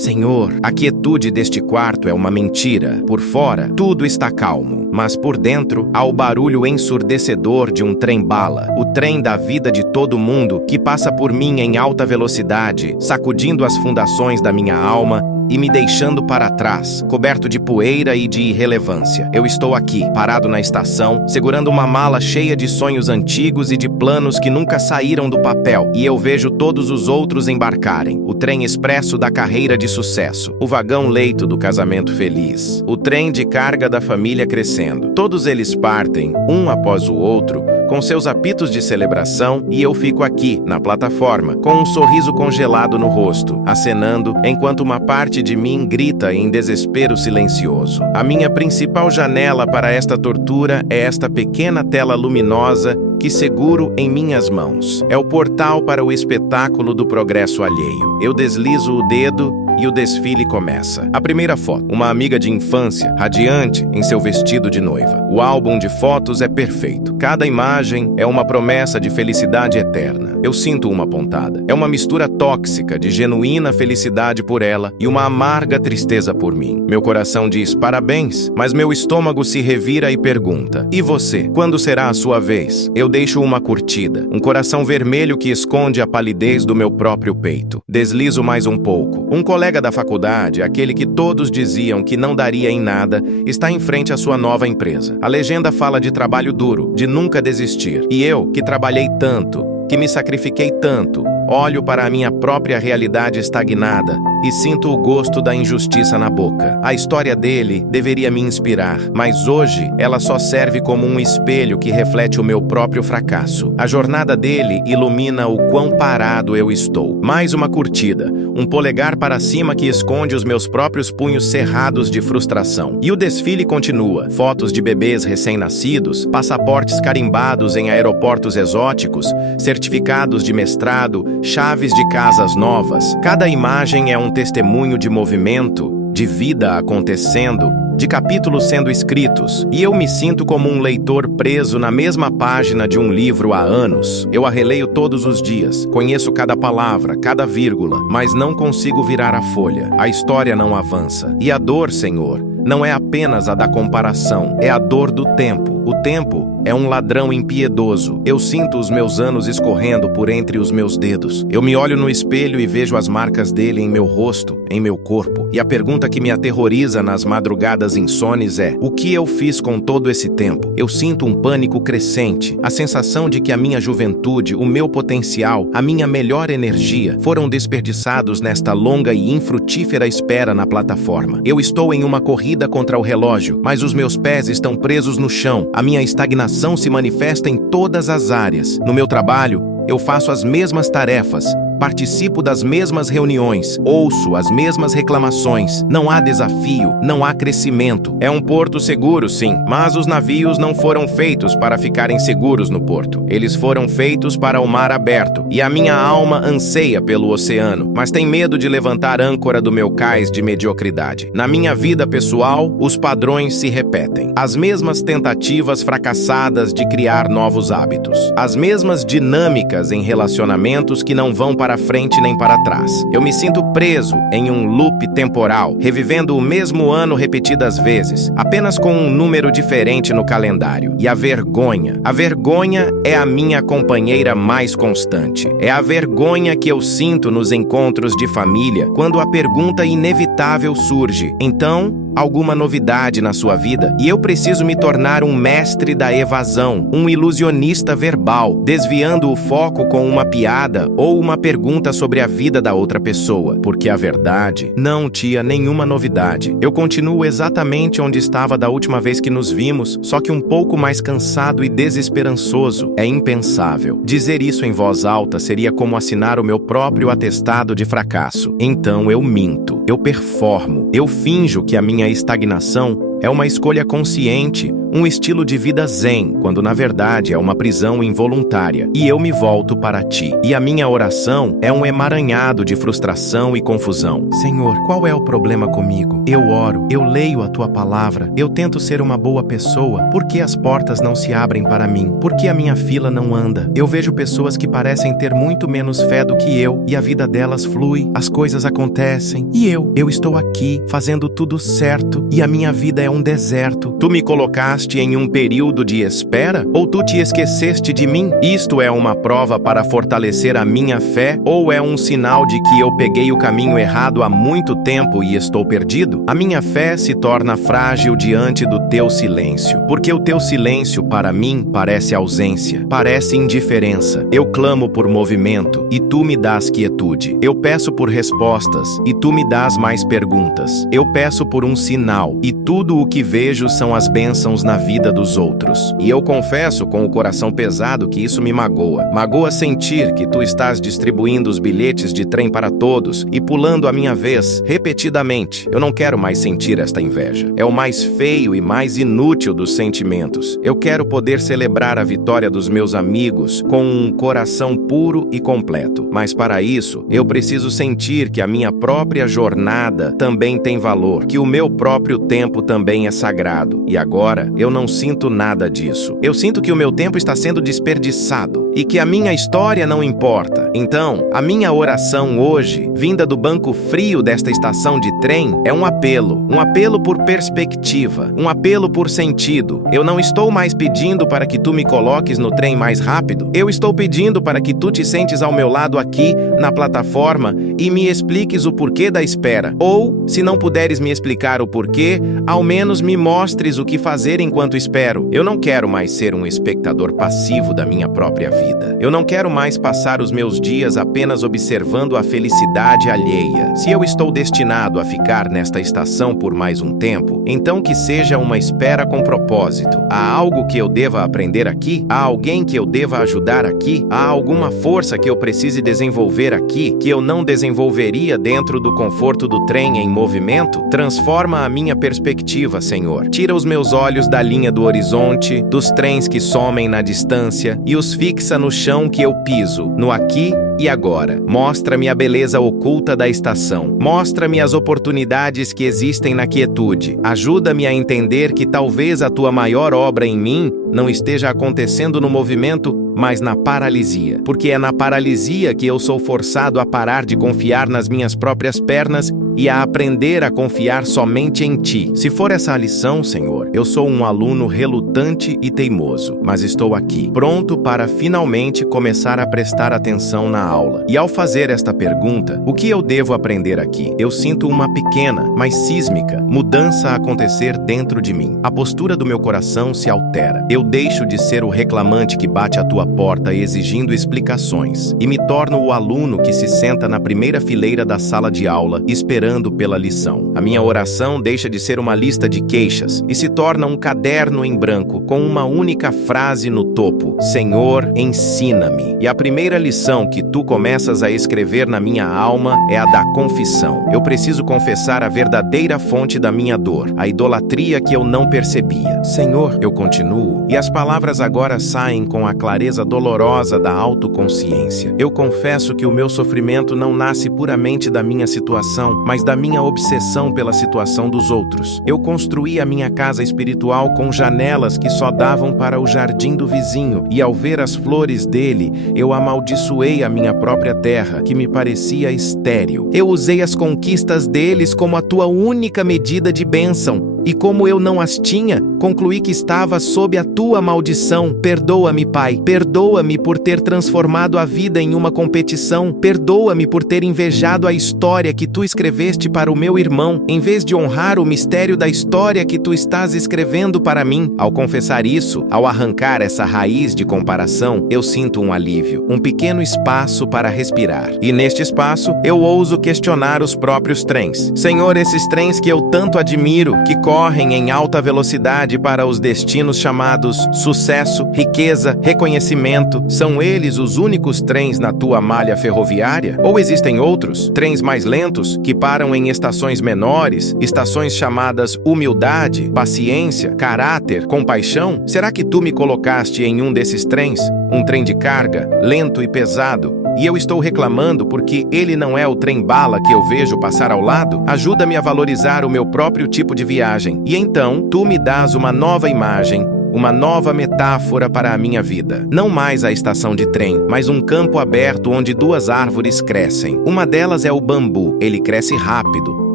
Senhor, a quietude deste quarto é uma mentira. Por fora, tudo está calmo, mas por dentro há o barulho ensurdecedor de um trem-bala, o trem da vida de todo mundo que passa por mim em alta velocidade, sacudindo as fundações da minha alma e me deixando para trás, coberto de poeira e de irrelevância. Eu estou aqui, parado na estação, segurando uma mala cheia de sonhos antigos e de planos que nunca saíram do papel, e eu vejo todos os outros embarcarem. O trem expresso da carreira de sucesso, o vagão-leito do casamento feliz, o trem de carga da família crescendo. Todos eles partem, um após o outro, com seus apitos de celebração, e eu fico aqui, na plataforma, com um sorriso congelado no rosto, acenando, enquanto uma parte de mim grita em desespero silencioso. A minha principal janela para esta tortura é esta pequena tela luminosa que seguro em minhas mãos. É o portal para o espetáculo do progresso alheio. Eu deslizo o dedo e o desfile começa. A primeira foto, uma amiga de infância, radiante em seu vestido de noiva. O álbum de fotos é perfeito. Cada imagem é uma promessa de felicidade eterna. Eu sinto uma pontada. É uma mistura tóxica de genuína felicidade por ela e uma amarga tristeza por mim. Meu coração diz parabéns, mas meu estômago se revira e pergunta: e você? Quando será a sua vez? Eu deixo uma curtida, um coração vermelho que esconde a palidez do meu próprio peito. Deslizo mais um pouco. Um colega da faculdade, aquele que todos diziam que não daria em nada, está em frente à sua nova empresa. A legenda fala de trabalho duro, de nunca desistir. E eu, que trabalhei tanto, que me sacrifiquei tanto, olho para a minha própria realidade estagnada e sinto o gosto da injustiça na boca. A história dele deveria me inspirar, mas hoje ela só serve como um espelho que reflete o meu próprio fracasso. A jornada dele ilumina o quão parado eu estou. Mais uma curtida, um polegar para cima que esconde os meus próprios punhos cerrados de frustração. E o desfile continua. Fotos de bebês recém-nascidos, passaportes carimbados em aeroportos exóticos, certificados de mestrado, chaves de casas novas. Cada imagem é um testemunho de movimento, de vida acontecendo, de capítulos sendo escritos, e eu me sinto como um leitor preso na mesma página de um livro há anos. Eu a releio todos os dias, conheço cada palavra, cada vírgula, mas não consigo virar a folha. A história não avança. E a dor, Senhor, não é apenas a da comparação, é a dor do tempo. O tempo é um ladrão impiedoso. Eu sinto os meus anos escorrendo por entre os meus dedos. Eu me olho no espelho e vejo as marcas dele em meu rosto, em meu corpo. E a pergunta que me aterroriza nas madrugadas insones é: o que eu fiz com todo esse tempo? Eu sinto um pânico crescente, a sensação de que a minha juventude, o meu potencial, a minha melhor energia foram desperdiçados nesta longa e infrutífera espera na plataforma. Eu estou em uma corrida contra o relógio, mas os meus pés estão presos no chão. A minha estagnação se manifesta em todas as áreas. No meu trabalho, eu faço as mesmas tarefas, participo das mesmas reuniões, ouço as mesmas reclamações. Não há desafio, não há crescimento. É um porto seguro, sim, mas os navios não foram feitos para ficarem seguros no porto. Eles foram feitos para o mar aberto, e a minha alma anseia pelo oceano, mas tem medo de levantar âncora do meu cais de mediocridade. Na minha vida pessoal, os padrões se repetem. As mesmas tentativas fracassadas de criar novos hábitos. As mesmas dinâmicas em relacionamentos que não vão para frente nem para trás. Eu me sinto preso em um loop temporal, revivendo o mesmo ano repetidas vezes, apenas com um número diferente no calendário. E a vergonha é a minha companheira mais constante. É a vergonha que eu sinto nos encontros de família, quando a pergunta inevitável surge: então, alguma novidade na sua vida? E eu preciso me tornar um mestre da evasão, um ilusionista verbal, desviando o foco com uma piada ou uma pergunta sobre a vida da outra pessoa, porque a verdade não tinha nenhuma novidade. Eu continuo exatamente onde estava da última vez que nos vimos, só que um pouco mais cansado e desesperançoso. É impensável. Dizer isso em voz alta seria como assinar o meu próprio atestado de fracasso. Então eu minto, eu performo, eu finjo que a minha estagnação é uma escolha consciente, um estilo de vida zen, quando na verdade é uma prisão involuntária, e eu me volto para ti. E a minha oração é um emaranhado de frustração e confusão. Senhor, qual é o problema comigo? Eu oro, eu leio a tua palavra, eu tento ser uma boa pessoa. Por que as portas não se abrem para mim? Por que a minha fila não anda? Eu vejo pessoas que parecem ter muito menos fé do que eu, e a vida delas flui, as coisas acontecem, e eu estou aqui, fazendo tudo certo, e a minha vida é um deserto. Tu me colocaste em um período de espera? Ou tu te esqueceste de mim? Isto é uma prova para fortalecer a minha fé? Ou é um sinal de que eu peguei o caminho errado há muito tempo e estou perdido? A minha fé se torna frágil diante do teu silêncio, porque o teu silêncio para mim parece ausência, parece indiferença. Eu clamo por movimento e tu me dás quietude. Eu peço por respostas e tu me dás mais perguntas. Eu peço por um sinal e tudo o que vejo são as bênçãos na vida dos outros. E eu confesso com o coração pesado que isso me magoa. Magoa sentir que tu estás distribuindo os bilhetes de trem para todos e pulando a minha vez repetidamente. Eu não quero mais sentir esta inveja. É o mais feio e mais inútil dos sentimentos. Eu quero poder celebrar a vitória dos meus amigos com um coração puro e completo. Mas para isso, eu preciso sentir que a minha própria jornada também tem valor, que o meu próprio tempo também é sagrado. E agora, eu não sinto nada disso. Eu sinto que o meu tempo está sendo desperdiçado e que a minha história não importa. Então, a minha oração hoje, vinda do banco frio desta estação de trem, é um apelo por perspectiva, um apelo por sentido. Eu não estou mais pedindo para que tu me coloques no trem mais rápido. Eu estou pedindo para que tu te sentes ao meu lado aqui, na plataforma, e me expliques o porquê da espera. Ou, se não puderes me explicar o porquê, ao menos me mostres o que fazer enquanto espero. Eu não quero mais ser um espectador passivo da minha própria vida. Eu não quero mais passar os meus dias apenas observando a felicidade alheia. Se eu estou destinado a ficar nesta estação por mais um tempo, então que seja uma espera com propósito. Há algo que eu deva aprender aqui? Há alguém que eu deva ajudar aqui? Há alguma força que eu precise desenvolver aqui que eu não desenvolveria dentro do conforto do trem em movimento? Transforma a minha perspectiva, Senhor. Tira os meus olhos da linha do horizonte, dos trens que somem na distância e os fixa no chão que eu piso, no aqui e agora. Mostra-me a beleza oculta da estação. Mostra-me as oportunidades que existem na quietude. Ajuda-me a entender que talvez a tua maior obra em mim não esteja acontecendo no movimento, mas na paralisia. Porque é na paralisia que eu sou forçado a parar de confiar nas minhas próprias pernas e a aprender a confiar somente em ti. Se for essa a lição, Senhor, eu sou um aluno relutante e teimoso, mas estou aqui, pronto para finalmente começar a prestar atenção na aula. E ao fazer esta pergunta, o que eu devo aprender aqui? Eu sinto uma pequena, mas sísmica, mudança a acontecer dentro de mim. A postura do meu coração se altera. Eu deixo de ser o reclamante que bate à tua porta exigindo explicações e me torno o aluno que se senta na primeira fileira da sala de aula, esperando pela lição. A minha oração deixa de ser uma lista de queixas e se torna um caderno em branco com uma única frase no topo: Senhor, ensina-me. E a primeira lição que tu começas a escrever na minha alma é a da confissão. Eu preciso confessar a verdadeira fonte da minha dor, a idolatria que eu não percebia. Senhor, eu continuo, e as palavras agora saem com a clareza dolorosa da autoconsciência. Eu confesso que o meu sofrimento não nasce puramente da minha situação, mas da minha obsessão pela situação dos outros. Eu construí a minha casa espiritual com janelas que só davam para o jardim do vizinho, e ao ver as flores dele, eu amaldiçoei a minha própria terra, que me parecia estéril. Eu usei as conquistas deles como a tua única medida de bênção, e como eu não as tinha, concluí que estava sob a tua maldição. Perdoa-me, Pai. Perdoa-me por ter transformado a vida em uma competição. Perdoa-me por ter invejado a história que tu escreveste para o meu irmão, em vez de honrar o mistério da história que tu estás escrevendo para mim. Ao confessar isso, ao arrancar essa raiz de comparação, eu sinto um alívio, um pequeno espaço para respirar. E neste espaço, eu ouso questionar os próprios trens. Senhor, esses trens que eu tanto admiro, que correm em alta velocidade, velocidade para os destinos chamados sucesso, riqueza, reconhecimento. São eles os únicos trens na tua malha ferroviária? Ou existem outros, trens mais lentos, que param em estações menores, estações chamadas humildade, paciência, caráter, compaixão? Será que tu me colocaste em um desses trens? Um trem de carga, lento e pesado, e eu estou reclamando porque ele não é o trem-bala que eu vejo passar ao lado? Ajuda-me a valorizar o meu próprio tipo de viagem. E então, tu me dás uma nova imagem, uma nova metáfora para a minha vida. Não mais a estação de trem, mas um campo aberto onde duas árvores crescem. Uma delas é o bambu. Ele cresce rápido,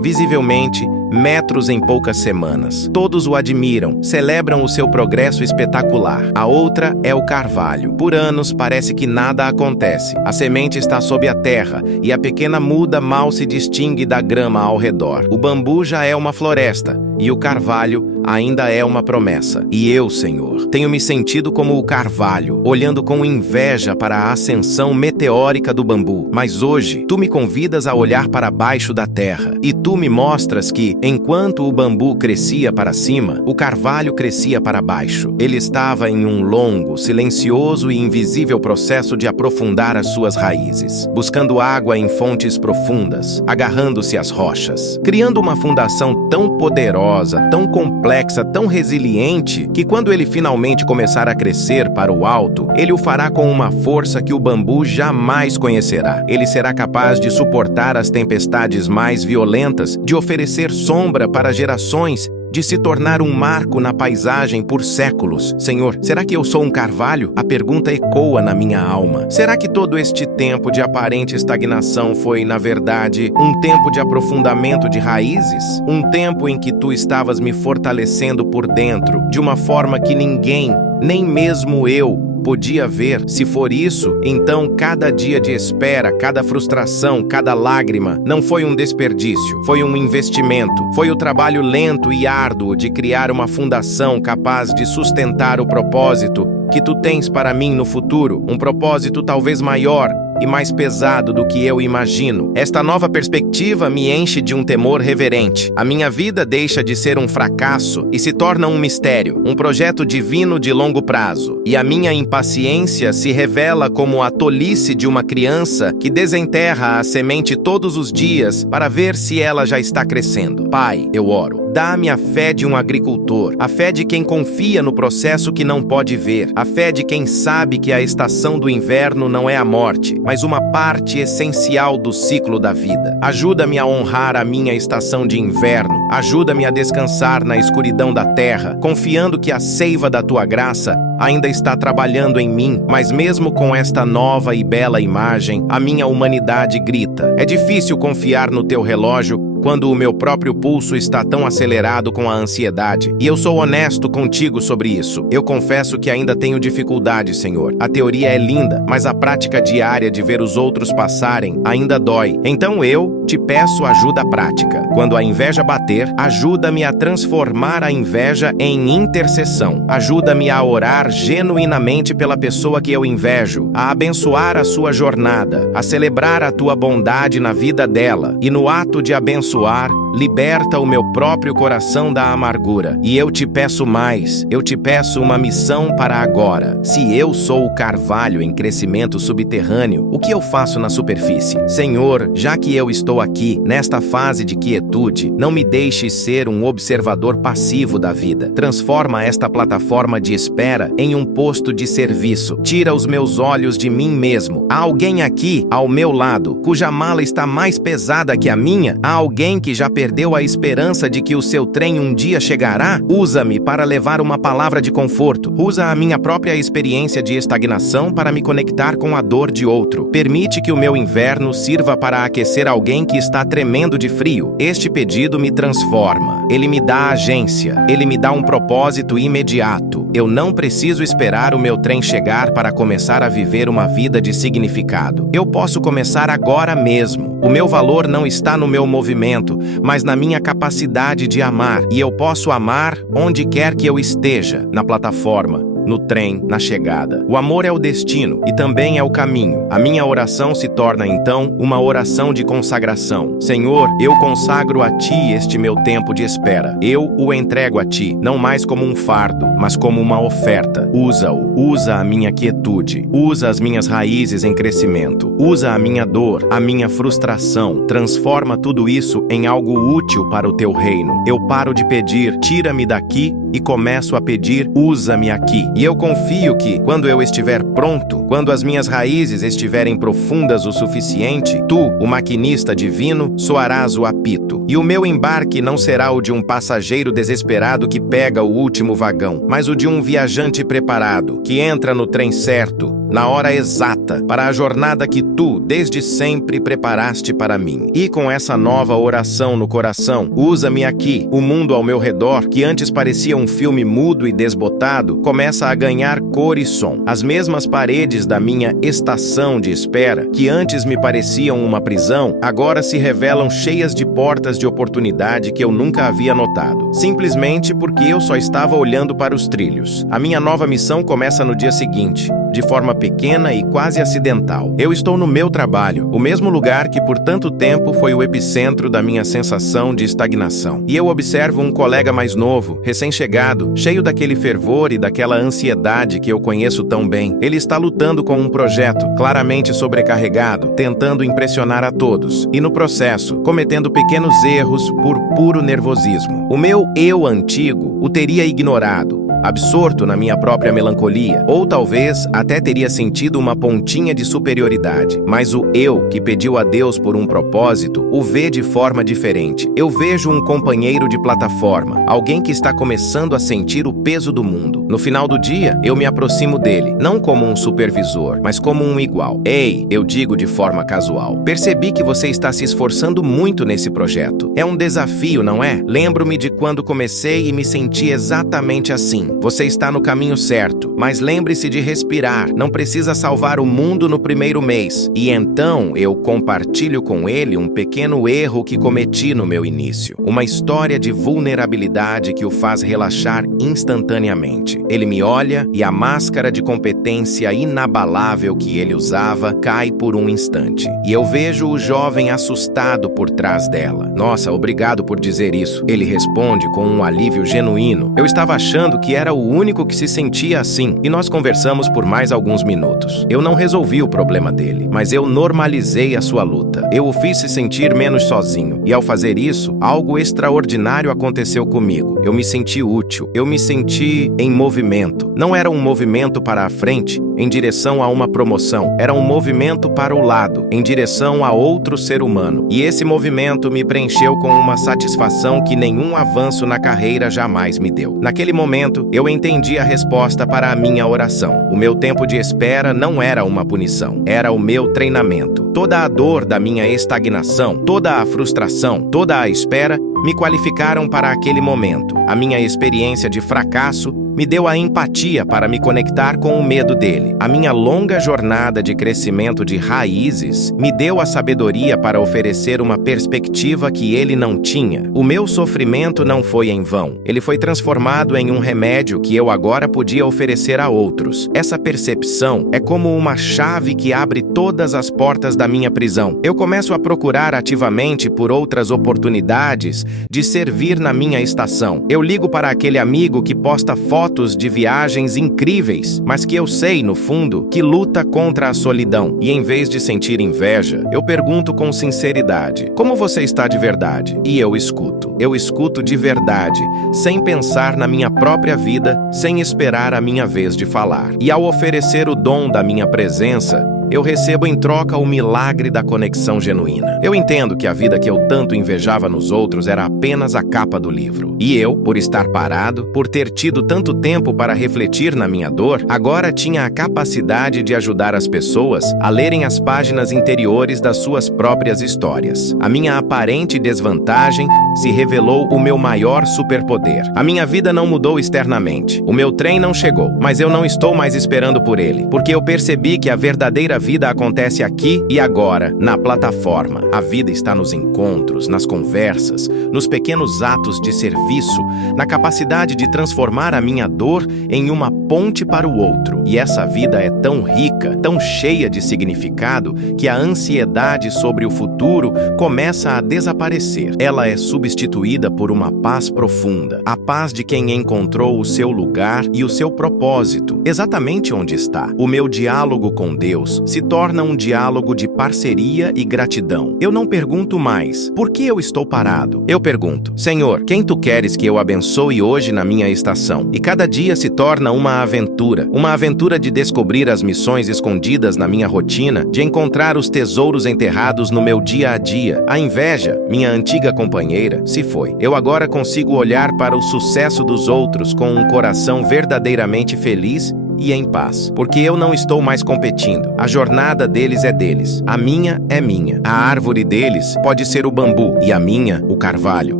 visivelmente, metros em poucas semanas. Todos o admiram, celebram o seu progresso espetacular. A outra é o carvalho. Por anos parece que nada acontece. A semente está sob a terra e a pequena muda mal se distingue da grama ao redor. O bambu já é uma floresta e o carvalho ainda é uma promessa. E eu, Senhor, tenho me sentido como o carvalho, olhando com inveja para a ascensão meteórica do bambu. Mas hoje, tu me convidas a olhar para baixo da terra e tu me mostras que, enquanto o bambu crescia para cima, o carvalho crescia para baixo. Ele estava em um longo, silencioso e invisível processo de aprofundar as suas raízes, buscando água em fontes profundas, agarrando-se às rochas, criando uma fundação tão poderosa, tão complexa, tão resiliente, que quando ele finalmente começar a crescer para o alto, ele o fará com uma força que o bambu jamais conhecerá. Ele será capaz de suportar as tempestades mais violentas, de oferecer sombra para gerações, de se tornar um marco na paisagem por séculos. Senhor, será que eu sou um carvalho? A pergunta ecoa na minha alma. Será que todo este tempo de aparente estagnação foi, na verdade, um tempo de aprofundamento de raízes? Um tempo em que tu estavas me fortalecendo por dentro, de uma forma que ninguém, nem mesmo eu, podia ver? Se for isso, então cada dia de espera, cada frustração, cada lágrima não foi um desperdício, foi um investimento. Foi o trabalho lento e árduo de criar uma fundação capaz de sustentar o propósito que tu tens para mim no futuro, um propósito talvez maior e mais pesado do que eu imagino. Esta nova perspectiva me enche de um temor reverente. A minha vida deixa de ser um fracasso e se torna um mistério, um projeto divino de longo prazo. E a minha impaciência se revela como a tolice de uma criança que desenterra a semente todos os dias para ver se ela já está crescendo. Pai, eu oro. Dá-me a fé de um agricultor, a fé de quem confia no processo que não pode ver, a fé de quem sabe que a estação do inverno não é a morte, mas uma parte essencial do ciclo da vida. Ajuda-me a honrar a minha estação de inverno, ajuda-me a descansar na escuridão da terra, confiando que a seiva da tua graça ainda está trabalhando em mim, mas mesmo com esta nova e bela imagem, a minha humanidade grita. É difícil confiar no teu relógio quando o meu próprio pulso está tão acelerado com a ansiedade. E eu sou honesto contigo sobre isso. Eu confesso que ainda tenho dificuldade, Senhor. A teoria é linda, mas a prática diária de ver os outros passarem ainda dói. Então eu te peço ajuda prática. Quando a inveja bater, ajuda-me a transformar a inveja em intercessão. Ajuda-me a orar genuinamente pela pessoa que eu invejo, a abençoar a sua jornada, a celebrar a tua bondade na vida dela, e no ato de abençoar, liberta o meu próprio coração da amargura. E eu te peço mais, eu te peço uma missão para agora. Se eu sou o carvalho em crescimento subterrâneo, o que eu faço na superfície? Senhor, já que eu estou aqui, nesta fase de quietude, não me deixe ser um observador passivo da vida. Transforma esta plataforma de espera em um posto de serviço. Tira os meus olhos de mim mesmo. Há alguém aqui, ao meu lado, cuja mala está mais pesada que a minha? Há alguém que já perdeu a esperança de que o seu trem um dia chegará? Usa-me para levar uma palavra de conforto. Usa a minha própria experiência de estagnação para me conectar com a dor de outro. Permite que o meu inverno sirva para aquecer alguém que está tremendo de frio. Este pedido me transforma. Ele me dá agência. Ele me dá um propósito imediato. Eu não preciso esperar o meu trem chegar para começar a viver uma vida de significado. Eu posso começar agora mesmo. O meu valor não está no meu movimento, mas na minha capacidade de amar. E eu posso amar onde quer que eu esteja, na plataforma, no trem, na chegada. O amor é o destino e também é o caminho. A minha oração se torna, então, uma oração de consagração. Senhor, eu consagro a Ti este meu tempo de espera. Eu o entrego a Ti, não mais como um fardo, mas como uma oferta. Usa-o, usa a minha quietude, usa as minhas raízes em crescimento, usa a minha dor, a minha frustração, transforma tudo isso em algo útil para o Teu reino. Eu paro de pedir, tira-me daqui, e começo a pedir, usa-me aqui. E eu confio que, quando eu estiver pronto, quando as minhas raízes estiverem profundas o suficiente, Tu, o maquinista divino, soarás o apito. E o meu embarque não será o de um passageiro desesperado que pega o último vagão, mas o de um viajante preparado, que entra no trem certo, na hora exata, para a jornada que Tu, desde sempre, preparaste para mim. E com essa nova oração no coração, usa-me aqui. O mundo ao meu redor, que antes parecia um filme mudo e desbotado, começa a ganhar cor e som. As mesmas paredes da minha estação de espera, que antes me pareciam uma prisão, agora se revelam cheias de portas de oportunidade que eu nunca havia notado. Simplesmente porque eu só estava olhando para os trilhos. A minha nova missão começa no dia seguinte, de forma pequena e quase acidental. Eu estou no meu trabalho, o mesmo lugar que por tanto tempo foi o epicentro da minha sensação de estagnação. E eu observo um colega mais novo, recém-chegado, cheio daquele fervor e daquela ansiedade que eu conheço tão bem. Ele está lutando com um projeto, claramente sobrecarregado, tentando impressionar a todos, e no processo, cometendo pequenos erros por puro nervosismo. O meu eu antigo o teria ignorado, absorto na minha própria melancolia, ou talvez até teria sentido uma pontinha de superioridade. Mas o eu, que pediu a Deus por um propósito, o vê de forma diferente. Eu vejo um companheiro de plataforma, alguém que está começando a sentir o peso do mundo. No final do dia, eu me aproximo dele, não como um supervisor, mas como um igual. Ei, eu digo de forma casual, percebi que você está se esforçando muito nesse projeto. É um desafio, não é? Lembro-me de quando comecei e me senti exatamente assim. Você está no caminho certo, mas lembre-se de respirar. Não precisa salvar o mundo no primeiro mês. E então eu compartilho com ele um pequeno erro que cometi no meu início. Uma história de vulnerabilidade que o faz relaxar instantaneamente. Ele me olha e a máscara de competência inabalável que ele usava cai por um instante. E eu vejo o jovem assustado por trás dela. Nossa, obrigado por dizer isso. Ele responde com um alívio genuíno. Eu estava achando que era o único que se sentia assim, e nós conversamos por mais alguns minutos. Eu não resolvi o problema dele, mas eu normalizei a sua luta. Eu o fiz se sentir menos sozinho, e ao fazer isso, algo extraordinário aconteceu comigo. Eu me senti útil, eu me senti em movimento. Não era um movimento para a frente, em direção a uma promoção, era um movimento para o lado, em direção a outro ser humano. E esse movimento me preencheu com uma satisfação que nenhum avanço na carreira jamais me deu. Naquele momento, eu entendi a resposta para a minha oração. O meu tempo de espera não era uma punição, era o meu treinamento. Toda a dor da minha estagnação, toda a frustração, toda a espera me qualificaram para aquele momento. A minha experiência de fracasso me deu a empatia para me conectar com o medo dele. A minha longa jornada de crescimento de raízes me deu a sabedoria para oferecer uma perspectiva que ele não tinha. O meu sofrimento não foi em vão. Ele foi transformado em um remédio que eu agora podia oferecer a outros. Essa percepção é como uma chave que abre todas as portas da minha prisão. Eu começo a procurar ativamente por outras oportunidades de servir na minha estação. Eu ligo para aquele amigo que posta fotos de viagens incríveis, mas que eu sei, no fundo, que luta contra a solidão. E em vez de sentir inveja, eu pergunto com sinceridade: como você está de verdade? E eu escuto. Eu escuto de verdade, sem pensar na minha própria vida, sem esperar a minha vez de falar. E ao oferecer o dom da minha presença, eu recebo em troca o milagre da conexão genuína. Eu entendo que a vida que eu tanto invejava nos outros era apenas a capa do livro. E eu, por estar parado, por ter tido tanto tempo para refletir na minha dor, agora tinha a capacidade de ajudar as pessoas a lerem as páginas interiores das suas próprias histórias. A minha aparente desvantagem se revelou o meu maior superpoder. A minha vida não mudou externamente. O meu trem não chegou, mas eu não estou mais esperando por ele, porque eu percebi que a verdadeira vida acontece aqui e agora, na plataforma. A vida está nos encontros, nas conversas, nos pequenos atos de serviço, na capacidade de transformar a minha dor em uma ponte para o outro. E essa vida é tão rica, tão cheia de significado, que a ansiedade sobre o futuro começa a desaparecer. Ela é substituída por uma paz profunda, a paz de quem encontrou o seu lugar e o seu propósito, exatamente onde está. O meu diálogo com Deus se torna um diálogo de parceria e gratidão. Eu não pergunto mais, por que eu estou parado? Eu pergunto, Senhor, quem tu queres que eu abençoe hoje na minha estação? E cada dia se torna uma aventura de descobrir as missões escondidas na minha rotina, de encontrar os tesouros enterrados no meu dia a dia. A inveja, minha antiga companheira, se foi. Eu agora consigo olhar para o sucesso dos outros com um coração verdadeiramente feliz e em paz, porque eu não estou mais competindo. A jornada deles é deles, a minha é minha. A árvore deles pode ser o bambu e a minha, o carvalho.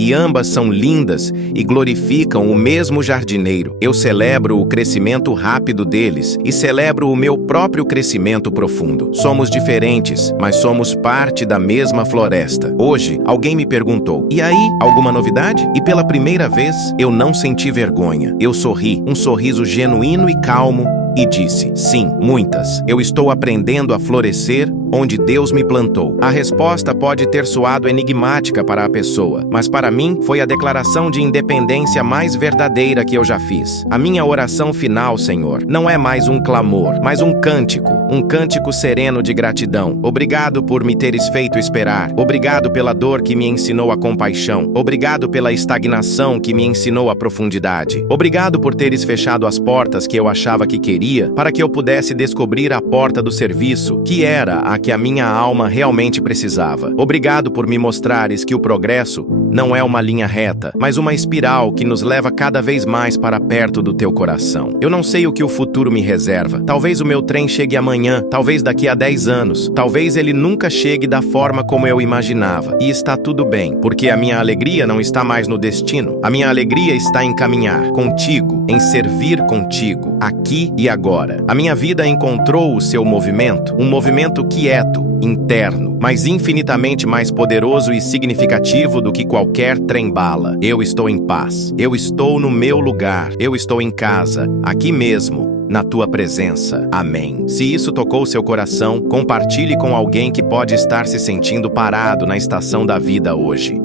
E ambas são lindas e glorificam o mesmo jardineiro. Eu celebro o crescimento rápido deles e celebro o meu próprio crescimento profundo. Somos diferentes, mas somos parte da mesma floresta. Hoje, alguém me perguntou, e aí, alguma novidade? E pela primeira vez, eu não senti vergonha. Eu sorri, um sorriso genuíno e calmo, e disse, sim, muitas. Eu estou aprendendo a florescer onde Deus me plantou. A resposta pode ter soado enigmática para a pessoa, mas para mim foi a declaração de independência mais verdadeira que eu já fiz. A minha oração final, Senhor, não é mais um clamor, mas um cântico sereno de gratidão. Obrigado por me teres feito esperar. Obrigado pela dor que me ensinou a compaixão. Obrigado pela estagnação que me ensinou a profundidade. Obrigado por teres fechado as portas que eu achava que queria, para que eu pudesse descobrir a porta do serviço, que era a que a minha alma realmente precisava. Obrigado por me mostrares que o progresso não é uma linha reta, mas uma espiral que nos leva cada vez mais para perto do teu coração. Eu não sei o que o futuro me reserva. Talvez o meu trem chegue amanhã, talvez daqui a 10 anos, talvez ele nunca chegue da forma como eu imaginava. E está tudo bem, porque a minha alegria não está mais no destino. A minha alegria está em caminhar contigo, em servir contigo, aqui e agora. A minha vida encontrou o seu movimento, um movimento quieto, interno, mas infinitamente mais poderoso e significativo do que qualquer trem-bala. Eu estou em paz. Eu estou no meu lugar. Eu estou em casa, aqui mesmo, na tua presença. Amém. Se isso tocou seu coração, compartilhe com alguém que pode estar se sentindo parado na estação da vida hoje.